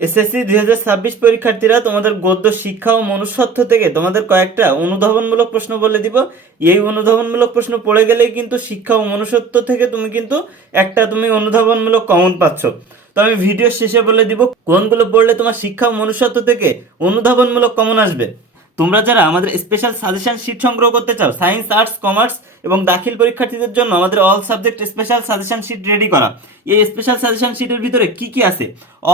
SSC 2026 পরীক্ষার্থীরা, তোমাদের গদ্য শিক্ষা ও মনুষ্যত্ব থেকে তোমাদের কয়েকটা অনুধাবনমূলক প্রশ্ন বলে দিব। এই অনুধাবনমূলক প্রশ্ন পড়ে গেলেই কিন্তু শিক্ষা ও মনুষ্যত্ব থেকে তুমি কিন্তু একটা অনুধাবনমূলক কমন পাচ্ছ। তো আমি ভিডিও শেষে বলে দিব কোনগুলো পড়লে তোমার শিক্ষা ও মনুষ্যত্ব থেকে অনুধাবনমূলক কমন আসবে। তোমরা যারা আমাদের স্পেশাল সাজেশন শিট সংগ্রহ করতে চাও, সায়েন্স, আর্টস, কমার্স এবং দাখিল পরীক্ষার্থীদের জন্য আমাদের all subject special suggestion sheet ready করা। এই স্পেশাল সাজেশন শিটের ভিতরে কি কি আছে?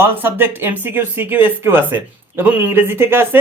All subject MCQ, CQ, SQ আছে এবং ইংরেজি থেকে আছে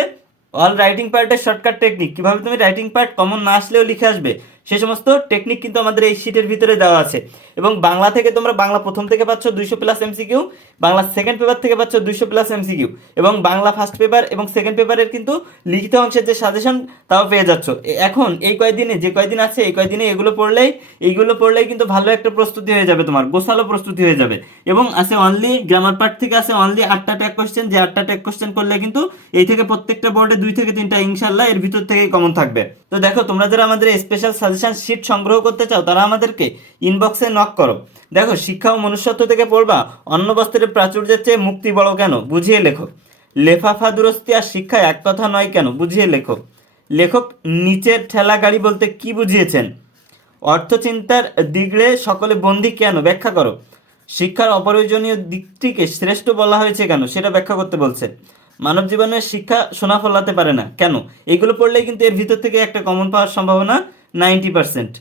অল রাইটিং পার্টের শর্টকাট টেকনিক, কিভাবে তুমি রাইটিং পার্ট কমন না আসলেও লিখে আসবে সে সমস্ত টেকনিক কিন্তু আমাদের এই শিটের ভিতরে দেওয়া আছে। এবং বাংলা থেকে তোমরা বাংলা প্রথম থেকে পাচ্ছ 200+ এমসিকিউ, বাংলা সেকেন্ড পেপার থেকে পাচ্ছ 200+ এমসিকিউ, এবং বাংলা ফার্স্ট পেপার এবং সেকেন্ড পেপারের কিন্তু লিখিত অংশের যে সাজেশন তাও পেয়ে যাচ্ছ। এখন এই কয়েকদিনে, যে কয়েকদিন আছে এই কয়েকদিনে এইগুলো পড়লেই কিন্তু ভালো একটা প্রস্তুতি হয়ে যাবে, তোমার গোছালো প্রস্তুতি হয়ে যাবে। এবং আছে অনলি গ্রামার পার্ট থেকে আছে অনলি 8টা ট্যাগ কোশ্চেন, যে 8টা ট্যাগ কোশ্চেন করলে কিন্তু এই থেকে প্রত্যেকটা বোর্ডে 2 থেকে 3টা ইনশাল্লাহ এর ভিতর থেকেই কমন থাকবে। তো দেখো, তোমরা যারা আমাদের স্পেশাল সাজেশন শিট সংগ্রহ করতে চাও তারা আমাদেরকে ইনবক্সে নক করো। দেখো, শিক্ষা ও মনুষ্যত্ব থেকে পড়বা অন্ন বস্ত্রের প্রাচুর্যের চেয়ে মুক্তি বড় কেন, বুঝিয়ে লেখো। লেফাফা দুরস্তি আর শিক্ষা এক কথা নয় কেন, বুঝিয়ে লেখো। লেখক নিচের ঠেলা গাড়ি বলতে কি বুঝিয়েছেন? অর্থচিন্তার দিগড়ে সকলে বন্দী কেন, ব্যাখ্যা করো। শিক্ষার অপ্রয়োজনীয় দিকটিকে শ্রেষ্ঠ বলা হয়েছে কেন, সেটা ব্যাখ্যা করতে বলছে। মানব জীবনের শিক্ষা সোনা ফলাতে পারে না কেন, এগুলো পড়লেই কিন্তু এর ভিতর থেকে একটা কমন পাওয়ার সম্ভাবনা 90%।